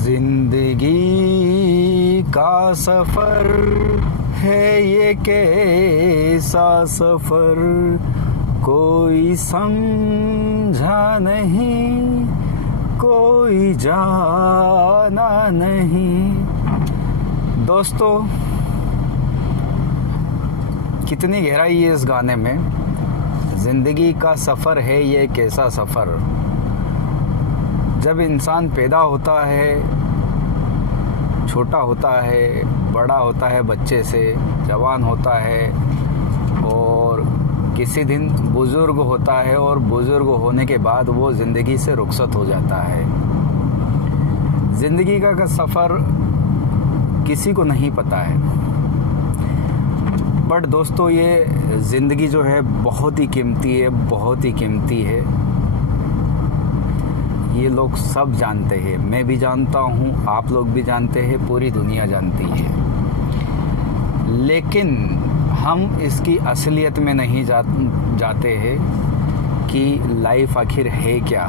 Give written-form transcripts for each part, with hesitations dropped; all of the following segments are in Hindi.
जिंदगी का सफर है ये कैसा सफर, कोई समझा नहीं, कोई जाना नहीं। दोस्तों, कितनी गहराई है इस गाने में। जिंदगी का सफर है ये कैसा सफर। जब इंसान पैदा होता है, छोटा होता है, बड़ा होता है, बच्चे से जवान होता है और किसी दिन बुज़ुर्ग होता है और बुज़ुर्ग होने के बाद वो ज़िंदगी से रुखसत हो जाता है। ज़िंदगी का सफ़र किसी को नहीं पता है, बट दोस्तों ये ज़िंदगी जो है बहुत ही कीमती है, बहुत ही कीमती है। ये लोग सब जानते हैं, मैं भी जानता हूँ, आप लोग भी जानते हैं, पूरी दुनिया जानती है। लेकिन हम इसकी असलियत में नहीं जाते हैं कि लाइफ आखिर है क्या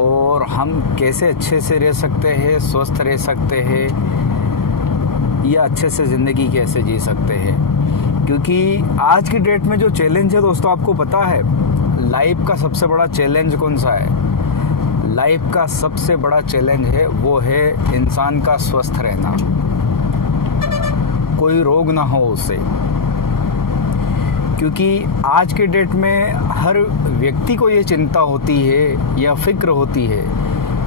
और हम कैसे अच्छे से रह सकते हैं, स्वस्थ रह सकते हैं या अच्छे से ज़िंदगी कैसे जी सकते हैं। क्योंकि आज की डेट में जो चैलेंज है दोस्तों, आपको पता है लाइफ का सबसे बड़ा चैलेंज कौन सा है? लाइफ का सबसे बड़ा चैलेंज है वो है इंसान का स्वस्थ रहना, कोई रोग ना हो उसे। क्योंकि आज के डेट में हर व्यक्ति को ये चिंता होती है या फिक्र होती है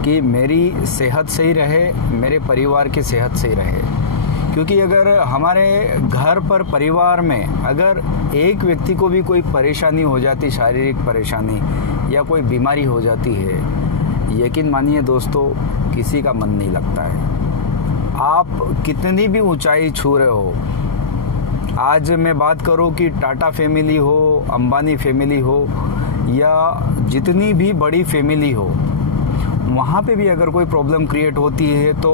कि मेरी सेहत सही रहे, मेरे परिवार की सेहत सही रहे। क्योंकि अगर हमारे घर पर, परिवार में अगर एक व्यक्ति को भी कोई परेशानी हो जाती, शारीरिक परेशानी या कोई बीमारी हो जाती है, यकीन मानिए दोस्तों, किसी का मन नहीं लगता है। आप कितनी भी ऊंचाई छू रहे हो, आज मैं बात करूं कि टाटा फैमिली हो, अंबानी फैमिली हो या जितनी भी बड़ी फैमिली हो, वहाँ पे भी अगर कोई प्रॉब्लम क्रिएट होती है तो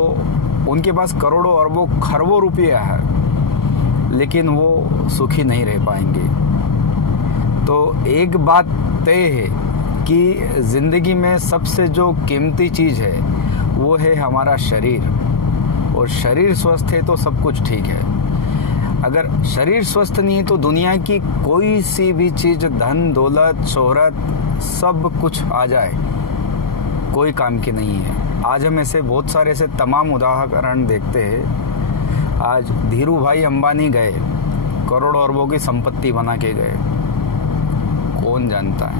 उनके पास करोड़ों अरबों खरबों रुपया है, लेकिन वो सुखी नहीं रह पाएंगे। तो एक बात तय है कि ज़िंदगी में सबसे जो कीमती चीज़ है वो है हमारा शरीर, और शरीर स्वस्थ है तो सब कुछ ठीक है। अगर शरीर स्वस्थ नहीं है तो दुनिया की कोई सी भी चीज़, धन दौलत शोहरत, सब कुछ आ जाए, कोई काम की नहीं है। आज हम ऐसे बहुत सारे ऐसे तमाम उदाहरण देखते हैं। आज धीरू भाई अंबानी गए, करोड़ों अरबों की संपत्ति बना के गए, कौन जानता है?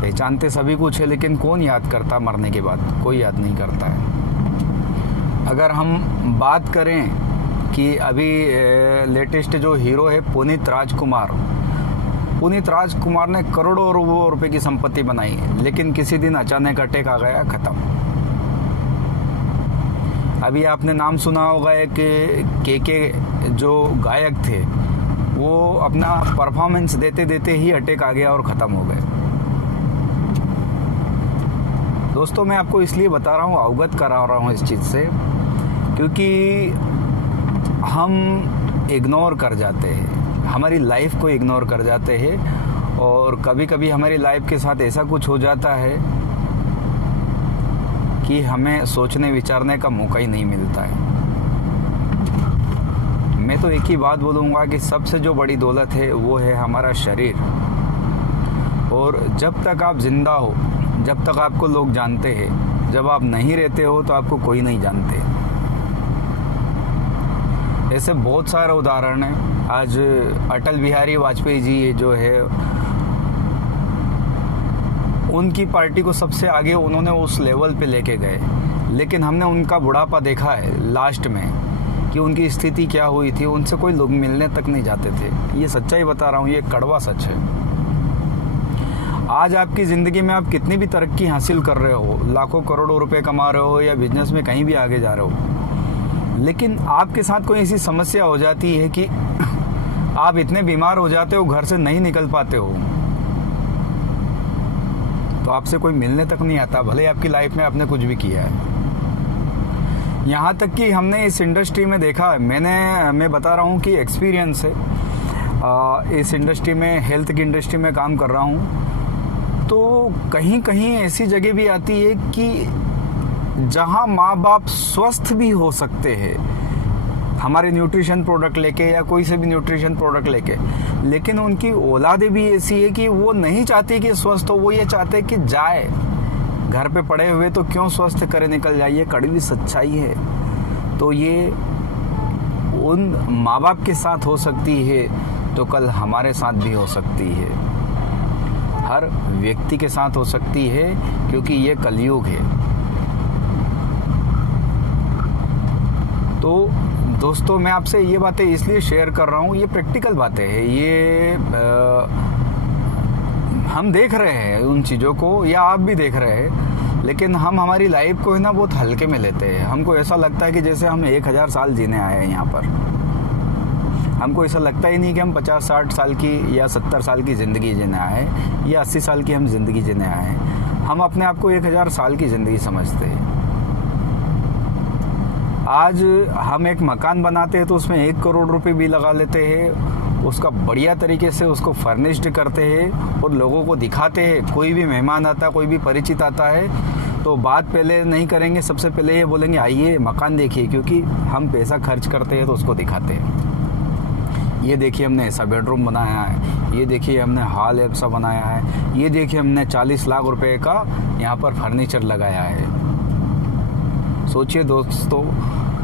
पहचानते सभी कुछ है, लेकिन कौन याद करता मरने के बाद? कोई याद नहीं करता है। अगर हम बात करें कि अभी लेटेस्ट जो हीरो है पुनीत राजकुमार ने करोड़ों रुपए की संपत्ति बनाई, लेकिन किसी दिन अचानक अटैक आ गया, ख़त्म। अभी आपने नाम सुना होगा के जो गायक थे, वो अपना परफॉर्मेंस देते देते ही अटैक आ गया और ख़त्म हो गए। दोस्तों, मैं आपको इसलिए बता रहा हूँ, अवगत करा रहा हूँ इस चीज़ से, क्योंकि हम इग्नोर कर जाते हैं, हमारी लाइफ को इग्नोर कर जाते हैं, और कभी कभी हमारी लाइफ के साथ ऐसा कुछ हो जाता है कि हमें सोचने विचारने का मौका ही नहीं मिलता है। मैं तो एक ही बात बोलूँगा कि सबसे जो बड़ी दौलत है वो है हमारा शरीर, और जब तक आप जिंदा हो, जब तक आपको लोग जानते हैं, जब आप नहीं रहते हो तो आपको कोई नहीं जानते। ऐसे बहुत सारे उदाहरण हैं। आज अटल बिहारी वाजपेयी जी जो है, उनकी पार्टी को सबसे आगे उन्होंने उस लेवल पे लेके गए, लेकिन हमने उनका बुढ़ापा देखा है लास्ट में कि उनकी स्थिति क्या हुई थी। उनसे कोई लोग मिलने तक नहीं जाते थे। ये सच्चाई बता रहा हूँ, ये कड़वा सच है। आज आपकी ज़िंदगी में आप कितनी भी तरक्की हासिल कर रहे हो, लाखों करोड़ों रुपए कमा रहे हो या बिजनेस में कहीं भी आगे जा रहे हो, लेकिन आपके साथ कोई ऐसी समस्या हो जाती है कि आप इतने बीमार हो जाते हो, घर से नहीं निकल पाते हो, तो आपसे कोई मिलने तक नहीं आता, भले आपकी लाइफ में आपने कुछ भी किया है। यहाँ तक कि हमने इस इंडस्ट्री में देखा है, मैं बता रहा हूँ कि एक्सपीरियंस है, इस इंडस्ट्री में, हेल्थ की इंडस्ट्री में काम कर रहा हूँ, तो कहीं कहीं ऐसी जगह भी आती है कि जहां माँ बाप स्वस्थ भी हो सकते हैं हमारे न्यूट्रिशन प्रोडक्ट लेके या कोई से भी न्यूट्रिशन प्रोडक्ट लेके, लेकिन उनकी औलादें भी ऐसी है कि वो नहीं चाहती कि स्वस्थ हो, वो ये चाहते कि जाए घर पे पड़े हुए तो क्यों स्वस्थ करे निकल जाइए, कड़वी सच्चाई है। तो ये उन माँ बाप के साथ हो सकती है तो कल हमारे साथ भी हो सकती है, हर व्यक्ति के साथ हो सकती है, क्योंकि ये कलयुग है। तो दोस्तों मैं आपसे ये बातें इसलिए शेयर कर रहा हूँ, ये प्रैक्टिकल बातें हैं, ये हम देख रहे हैं उन चीज़ों को, या आप भी देख रहे हैं, लेकिन हम हमारी लाइफ को है ना बहुत हल्के में लेते हैं। हमको ऐसा लगता है कि जैसे हम 1000 साल जीने आए हैं यहाँ पर। हमको ऐसा लगता ही नहीं कि हम 50-60 साल की या 70 साल की ज़िंदगी जीने आए हैं या 80 साल की हम ज़िंदगी जीने आए हैं। हम अपने आप को 1000 साल की ज़िंदगी समझते हैं। आज हम एक मकान बनाते हैं तो उसमें 1 करोड़ रुपए भी लगा लेते हैं, उसका बढ़िया तरीके से उसको फर्निश्ड करते हैं और लोगों को दिखाते हैं। कोई भी मेहमान आता, कोई भी परिचित आता है तो बात पहले नहीं करेंगे, सबसे पहले ये बोलेंगे आइए मकान देखिए, क्योंकि हम पैसा खर्च करते हैं तो उसको दिखाते हैं। ये देखिए हमने ऐसा बेडरूम बनाया है, ये देखिए हमने हॉल ऐसा बनाया है, ये देखिए हमने 40 लाख रुपए का यहाँ पर फर्नीचर लगाया है। सोचिए दोस्तों,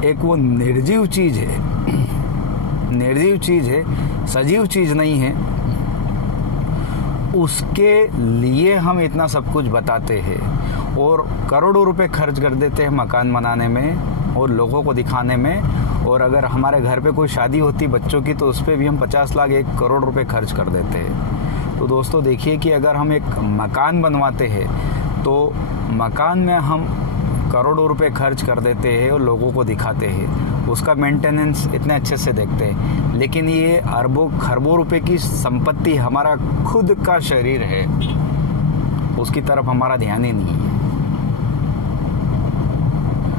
एक वो निर्जीव चीज़ है, निर्जीव चीज़ है, सजीव चीज़ नहीं है, उसके लिए हम इतना सब कुछ बताते हैं और करोड़ों रुपए खर्च कर देते हैं मकान बनाने में और लोगों को दिखाने में। और अगर हमारे घर पे कोई शादी होती बच्चों की तो उस पर भी हम 50 लाख 1 करोड़ रुपए खर्च कर देते हैं। तो दोस्तों देखिए कि अगर हम एक मकान बनवाते हैं तो मकान में हम करोड़ों रुपए खर्च कर देते हैं और लोगों को दिखाते हैं, उसका मेंटेनेंस इतने अच्छे से देखते हैं, लेकिन ये अरबों खरबों रुपए की संपत्ति हमारा खुद का शरीर है, उसकी तरफ हमारा ध्यान ही नहीं है।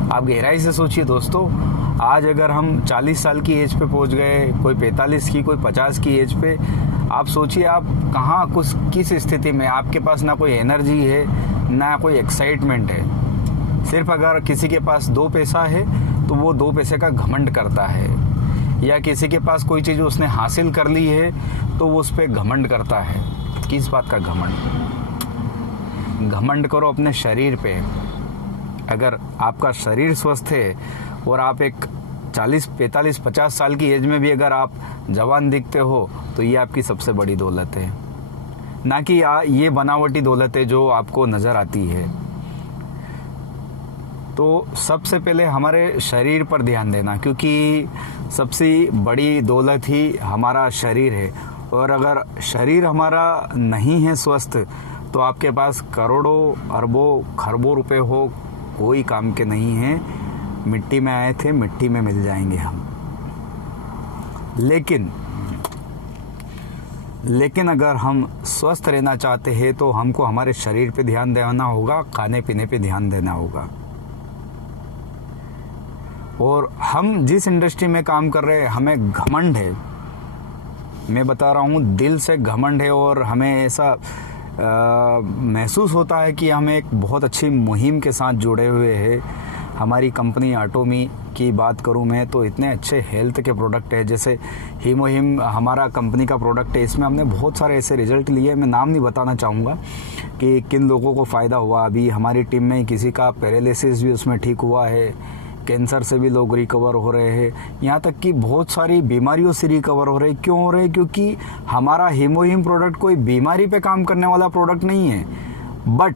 आप गहराई से सोचिए दोस्तों, आज अगर हम 40 साल की एज पे पहुंच गए, कोई 45 की, कोई 50 की एज पे, आप सोचिए आप कहाँ किस स्थिति में, आपके पास ना कोई एनर्जी है ना कोई एक्साइटमेंट है। सिर्फ अगर किसी के पास 2 पैसा है तो वो 2 पैसे का घमंड करता है, या किसी के पास कोई चीज़ उसने हासिल कर ली है तो वो उस पर घमंड करता है। किस बात का घमंड? घमंड करो अपने शरीर पे। अगर आपका शरीर स्वस्थ है और आप एक 40, 45, 50 साल की एज में भी अगर आप जवान दिखते हो तो ये आपकी सबसे बड़ी दौलत है, ना कि ये बनावटी दौलत है जो आपको नज़र आती है। तो सबसे पहले हमारे शरीर पर ध्यान देना, क्योंकि सबसे बड़ी दौलत ही हमारा शरीर है। और अगर शरीर हमारा नहीं है स्वस्थ तो आपके पास करोड़ों अरबों खरबों रुपए हो, कोई काम के नहीं हैं। मिट्टी में आए थे, मिट्टी में मिल जाएंगे हम। लेकिन अगर हम स्वस्थ रहना चाहते हैं तो हमको हमारे शरीर पे ध्यान देना होगा, खाने पीने पे ध्यान देना होगा। और हम जिस इंडस्ट्री में काम कर रहे हैं हमें घमंड है, मैं बता रहा हूँ दिल से घमंड है, और हमें ऐसा महसूस होता है कि हम एक बहुत अच्छी मुहिम के साथ जुड़े हुए हैं। हमारी कंपनी एटोमी की बात करूं मैं तो इतने अच्छे हेल्थ के प्रोडक्ट है, जैसे हीमोहिम हमारा कंपनी का प्रोडक्ट है। इसमें हमने बहुत सारे ऐसे रिजल्ट लिए, मैं नाम नहीं बताना चाहूँगा कि किन लोगों को फ़ायदा हुआ। अभी हमारी टीम में किसी का पैरालिसिस भी उसमें ठीक हुआ है, कैंसर से भी लोग रिकवर हो रहे हैं, यहाँ तक कि बहुत सारी बीमारियों से रिकवर हो रहे हैं। क्यों हो रहे हैं? क्योंकि हमारा हीमोहिम प्रोडक्ट कोई बीमारी पे काम करने वाला प्रोडक्ट नहीं है, बट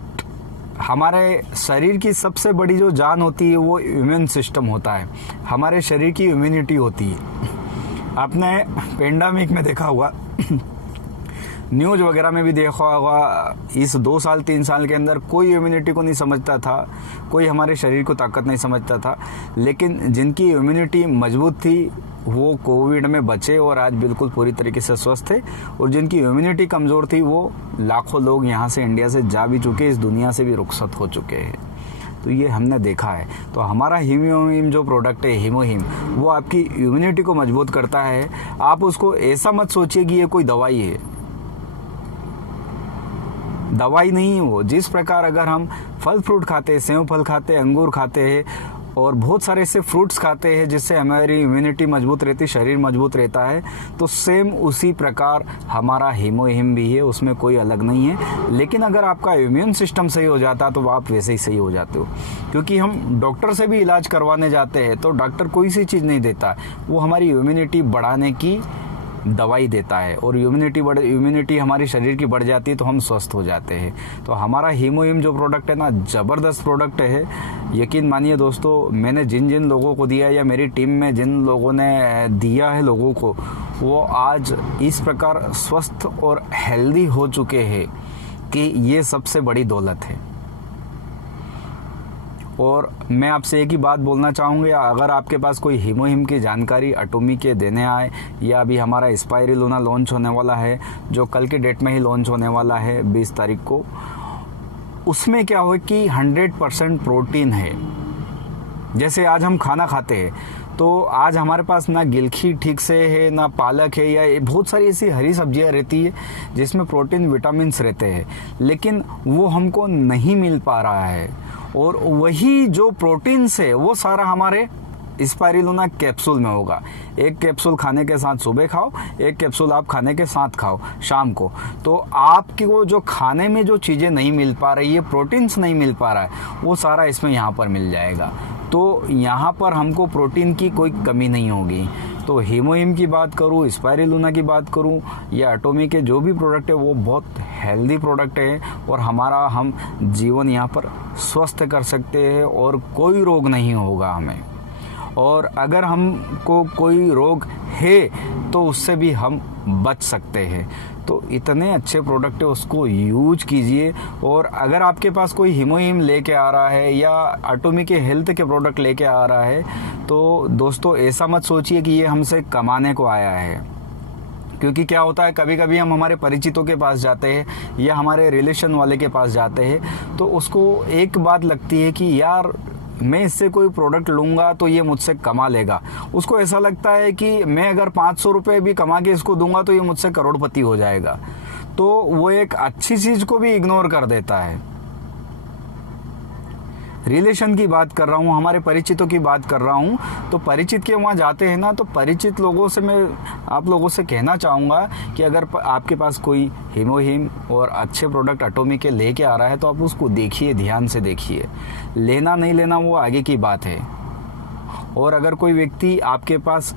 हमारे शरीर की सबसे बड़ी जो जान होती है वो इम्यून सिस्टम होता है, हमारे शरीर की इम्यूनिटी होती है। आपने पेंडेमिक में देखा होगा, न्यूज़ वगैरह में भी देखा होगा, इस 2 साल 3 साल के अंदर कोई इम्यूनिटी को नहीं समझता था, कोई हमारे शरीर को ताकत नहीं समझता था, लेकिन जिनकी इम्यूनिटी मजबूत थी वो कोविड में बचे और आज बिल्कुल पूरी तरीके से स्वस्थ थे। और जिनकी इम्यूनिटी कमज़ोर थी वो लाखों लोग यहाँ से, इंडिया से जा भी चुके, इस दुनिया से भी रुखसत हो चुके हैं। तो ये हमने देखा है। तो हमारा हीमोहिम जो प्रोडक्ट है हीमोहिम, वो आपकी इम्यूनिटी को मजबूत करता है। आप उसको ऐसा मत सोचिए कि ये कोई दवाई है। दवाई नहीं है वो। जिस प्रकार अगर हम फल फ्रूट खाते हैं, सेव फल खाते हैं, अंगूर खाते हैं और बहुत सारे ऐसे फ्रूट्स खाते हैं जिससे हमारी इम्यूनिटी मजबूत रहती है, शरीर मजबूत रहता है, तो सेम उसी प्रकार हमारा हीमोहिम भी है, उसमें कोई अलग नहीं है। लेकिन अगर आपका इम्यून सिस्टम सही हो जाता तो आप वैसे ही सही हो जाते हो। क्योंकि हम डॉक्टर से भी इलाज करवाने जाते हैं तो डॉक्टर कोई सी चीज़ नहीं देता, वो हमारी इम्यूनिटी बढ़ाने की दवाई देता है, और इम्यूनिटी हमारी शरीर की बढ़ जाती है तो हम स्वस्थ हो जाते हैं। तो हमारा हीमोहिम जो प्रोडक्ट है ना, ज़बरदस्त प्रोडक्ट है। यकीन मानिए दोस्तों, मैंने जिन जिन लोगों को दिया या मेरी टीम में जिन लोगों ने दिया है लोगों को, वो आज इस प्रकार स्वस्थ और हेल्दी हो चुके हैं कि ये सबसे बड़ी दौलत है। और मैं आपसे एक ही बात बोलना चाहूँगा, अगर आपके पास कोई हीमोहिम की जानकारी अटोमी के देने आए, या अभी हमारा स्पाइरुलिना लॉन्च होने वाला है जो कल के डेट में ही लॉन्च होने वाला है 20 तारीख को, उसमें क्या हो कि 100% प्रोटीन है। जैसे आज हम खाना खाते हैं तो आज हमारे पास ना गिलकी ठीक से है, ना पालक है, या बहुत सारी ऐसी हरी सब्जियां रहती है जिसमें प्रोटीन विटामिन्स रहते हैं, लेकिन वो हमको नहीं मिल पा रहा है। और वही जो प्रोटीन्स है वो सारा हमारे स्पाइरुलिना कैप्सूल में होगा। एक कैप्सूल खाने के साथ सुबह खाओ, एक कैप्सूल आप खाने के साथ खाओ शाम को। तो आपको जो खाने में जो चीज़ें नहीं मिल पा रही है, प्रोटीन्स नहीं मिल पा रहा है, वो सारा इसमें यहाँ पर मिल जाएगा। तो यहाँ पर हमको प्रोटीन की कोई कमी नहीं होगी। तो हीमोहिम की बात करूँ, स्पाइरुलिना की बात करूँ, या एटोमी के जो भी प्रोडक्ट है वो बहुत हेल्दी प्रोडक्ट है, और हम जीवन यहाँ पर स्वस्थ कर सकते हैं और कोई रोग नहीं होगा हमें। और अगर हमको कोई रोग है तो उससे भी हम बच सकते हैं। तो इतने अच्छे प्रोडक्ट है, उसको यूज कीजिए। और अगर आपके पास कोई हीमोहिम लेके आ रहा है या एटोमी के हेल्थ के प्रोडक्ट लेके आ रहा है, तो दोस्तों ऐसा मत सोचिए कि ये हमसे कमाने को आया है। क्योंकि क्या होता है, कभी कभी हम हमारे परिचितों के पास जाते हैं या हमारे रिलेशन वाले के पास जाते हैं, तो उसको एक बात लगती है कि यार मैं इससे कोई प्रोडक्ट लूँगा तो ये मुझसे कमा लेगा। उसको ऐसा लगता है कि मैं अगर 500 रुपये भी कमा के इसको दूंगा तो ये मुझसे करोड़पति हो जाएगा। तो वो एक अच्छी चीज़ को भी इग्नोर कर देता है। रिलेशन की बात कर रहा हूँ, हमारे परिचितों की बात कर रहा हूँ। तो परिचित के वहाँ जाते हैं ना, तो परिचित लोगों से मैं आप लोगों से कहना चाहूँगा कि अगर आपके पास कोई हीमोहिम और अच्छे प्रोडक्ट एटोमी के लेके आ रहा है तो आप उसको देखिए, ध्यान से देखिए। लेना नहीं लेना वो आगे की बात है। और अगर कोई व्यक्ति आपके पास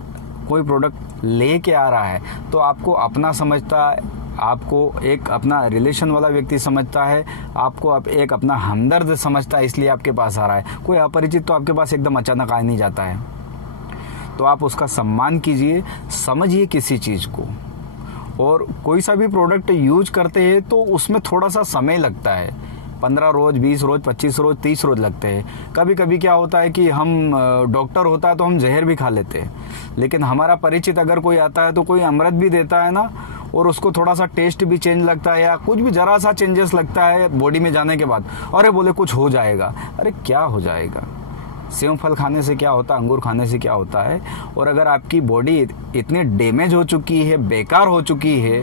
कोई प्रोडक्ट लेके आ रहा है तो आपको अपना समझता है, आपको एक अपना रिलेशन वाला व्यक्ति समझता है, आपको एक अपना हमदर्द समझता है, इसलिए आपके पास आ रहा है। कोई अपरिचित तो आपके पास एकदम अचानक आ नहीं जाता है। तो आप उसका सम्मान कीजिए, समझिए किसी चीज़ को। और कोई सा भी प्रोडक्ट यूज करते हैं तो उसमें थोड़ा सा समय लगता है, 15 रोज़, 20 रोज़, 25 रोज़, 30 रोज़ लगते हैं। कभी कभी क्या होता है कि हम डॉक्टर होता है तो हम जहर भी खा लेते हैं, लेकिन हमारा परिचित अगर कोई आता है तो कोई अमृत भी देता है ना, और उसको थोड़ा सा टेस्ट भी चेंज लगता है या कुछ भी ज़रा सा चेंजेस लगता है बॉडी में जाने के बाद, अरे बोले कुछ हो जाएगा। अरे क्या हो जाएगा? सेव फल खाने से क्या होता है, अंगूर खाने से क्या होता है? और अगर आपकी बॉडी इतनी डैमेज हो चुकी है, बेकार हो चुकी है,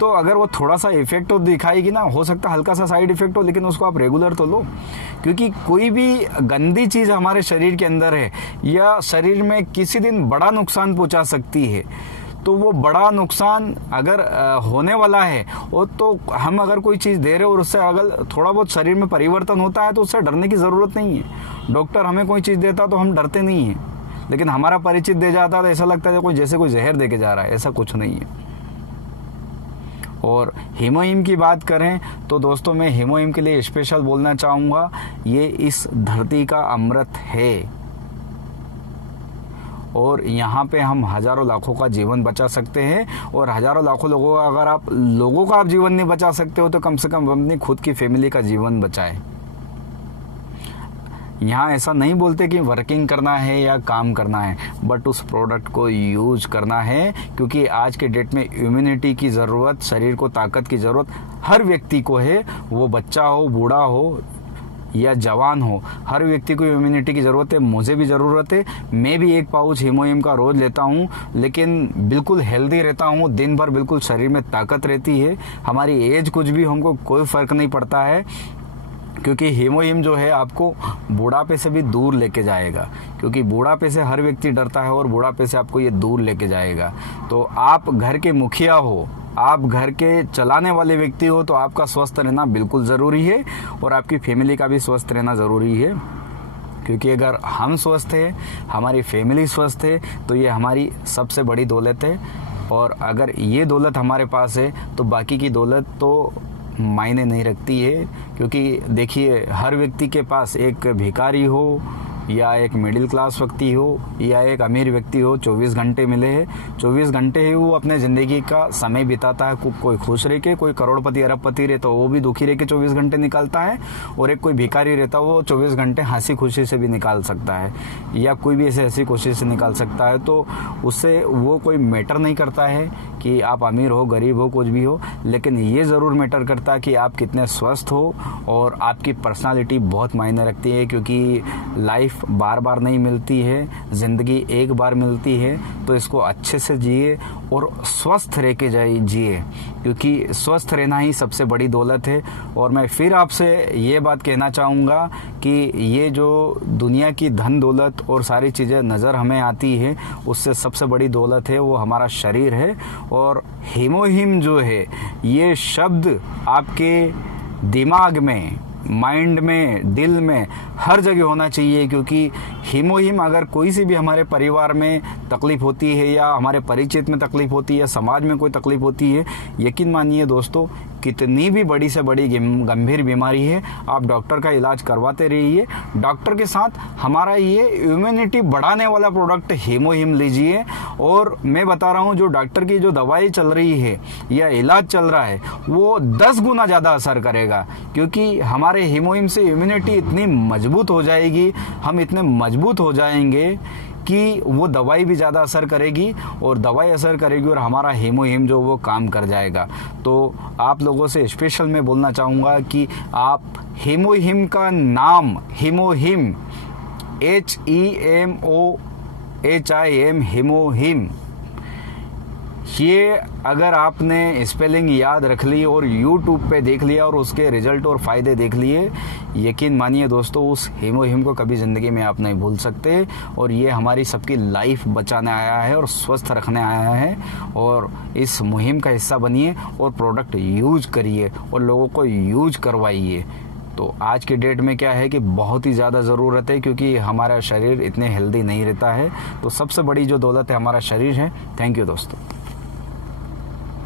तो अगर वो थोड़ा सा इफेक्ट तो दिखाएगी ना, हो सकता है हल्का सा साइड इफेक्ट हो, लेकिन उसको आप रेगुलर तो लो। क्योंकि कोई भी गंदी चीज़ हमारे शरीर के अंदर है या शरीर में किसी दिन बड़ा नुकसान पहुंचा सकती है, तो वो बड़ा नुकसान अगर होने वाला है, और तो हम अगर कोई चीज़ दे रहे हो और उससे अगर थोड़ा बहुत शरीर में परिवर्तन होता है तो उससे डरने की ज़रूरत नहीं है। डॉक्टर हमें कोई चीज़ देता तो हम डरते नहीं हैं, लेकिन हमारा परिचित दे जाता है तो ऐसा लगता है कोई जैसे कोई जहर दे के जा रहा है। ऐसा कुछ नहीं है। और हीमोहिम की बात करें तो दोस्तों मैं हीमोहिम के लिए स्पेशल बोलना चाहूँगा, ये इस धरती का अमृत है, और यहाँ पे हम हज़ारों लाखों का जीवन बचा सकते हैं। और हज़ारों लाखों लोगों का अगर आप जीवन नहीं बचा सकते हो तो कम से कम अपनी खुद की फैमिली का जीवन बचाएं। यहाँ ऐसा नहीं बोलते कि वर्किंग करना है या काम करना है, बट उस प्रोडक्ट को यूज करना है। क्योंकि आज के डेट में इम्यूनिटी की ज़रूरत, शरीर को ताकत की ज़रूरत हर व्यक्ति को है, वो बच्चा हो, बूढ़ा हो, या जवान हो, हर व्यक्ति को इम्यूनिटी की ज़रूरत है। मुझे भी ज़रूरत है। मैं भी 1 पाउच हीमोहिम का रोज़ लेता हूँ, लेकिन बिल्कुल हेल्दी रहता हूँ। दिन भर बिल्कुल शरीर में ताकत रहती है। हमारी एज कुछ भी, हमको कोई फ़र्क नहीं पड़ता है, क्योंकि हीमोहिम जो है आपको बुढ़ापे से भी दूर लेके जाएगा। क्योंकि बुढ़ापे से हर व्यक्ति डरता है और बुढ़ापे से आपको ये दूर लेके जाएगा। तो आप घर के मुखिया हो, आप घर के चलाने वाले व्यक्ति हो, तो आपका स्वस्थ रहना बिल्कुल ज़रूरी है और आपकी फैमिली का भी स्वस्थ रहना ज़रूरी है। क्योंकि अगर हम स्वस्थ हैं, हमारी फैमिली स्वस्थ है, तो ये हमारी सबसे बड़ी दौलत है। और अगर ये दौलत हमारे पास है तो बाकी की दौलत तो मायने नहीं रखती है। क्योंकि देखिए, हर व्यक्ति के पास एक भिखारी हो या एक मिडिल क्लास व्यक्ति हो या एक अमीर व्यक्ति हो, 24 घंटे मिले हैं। 24 घंटे ही वो अपने ज़िंदगी का समय बिताता है। कोई खुश रह के, कोई करोड़पति अरबपति रहता वो भी दुखी रह के 24 घंटे निकालता है, और एक कोई भिखारी रहता वो 24 घंटे हंसी खुशी से भी निकाल सकता है, या कोई भी ऐसे हंसी खुशी से निकाल सकता है। तो उससे वो कोई मैटर नहीं करता है कि आप अमीर हो, गरीब हो, कुछ भी हो, लेकिन ये ज़रूर मैटर करता है कि आप कितने स्वस्थ हो। और आपकी पर्सनालिटी बहुत मायने रखती है, क्योंकि लाइफ बार बार नहीं मिलती है, ज़िंदगी एक बार मिलती है। तो इसको अच्छे से जिए और स्वस्थ रह के जिए, क्योंकि स्वस्थ रहना ही सबसे बड़ी दौलत है। और मैं फिर आपसे ये बात कहना चाहूँगा कि ये जो दुनिया की धन दौलत और सारी चीज़ें नज़र हमें आती है, उससे सबसे बड़ी दौलत है वो हमारा शरीर है। और हीमोहिम जो है, ये शब्द आपके दिमाग में, माइंड में, दिल में, हर जगह होना चाहिए। क्योंकि हीमोहिम अगर कोई सी भी हमारे परिवार में तकलीफ़ होती है, या हमारे परिचित में तकलीफ़ होती है, या समाज में कोई तकलीफ़ होती है, यकीन मानिए दोस्तों, कितनी भी बड़ी से बड़ी गंभीर बीमारी है, आप डॉक्टर का इलाज करवाते रहिए। डॉक्टर के साथ हमारा ये इम्यूनिटी बढ़ाने वाला प्रोडक्ट हीमोहिम लीजिए। और मैं बता रहा हूँ, जो डॉक्टर की जो दवाई चल रही है या इलाज चल रहा है, वो 10 गुना ज़्यादा असर करेगा। क्योंकि हमारे हीमोहिम से इम्यूनिटी इतनी मजबूत हो जाएगी, हम इतने मजबूत हो जाएंगे कि वो दवाई भी ज़्यादा असर करेगी, और दवाई असर करेगी और हमारा हीमोहिम जो वो काम कर जाएगा। तो आप लोगों से स्पेशल मैं बोलना चाहूँगा कि आप हीमोहिम का नाम, हीमोहिम, HEMOHIM, हीमोहिम, ये अगर आपने स्पेलिंग याद रख ली और YouTube पे देख लिया और उसके रिजल्ट और फ़ायदे देख लिए, यकीन मानिए दोस्तों, उस हीमोहिम को कभी ज़िंदगी में आप नहीं भूल सकते। और ये हमारी सबकी लाइफ बचाने आया है और स्वस्थ रखने आया है। और इस मुहिम का हिस्सा बनिए और प्रोडक्ट यूज करिए और लोगों को यूज करवाइए। तो आज की डेट में क्या है कि बहुत ही ज़्यादा ज़रूरत है, क्योंकि हमारा शरीर इतने हेल्दी नहीं रहता है। तो सबसे बड़ी जो दौलत है हमारा शरीर है। थैंक यू दोस्तों।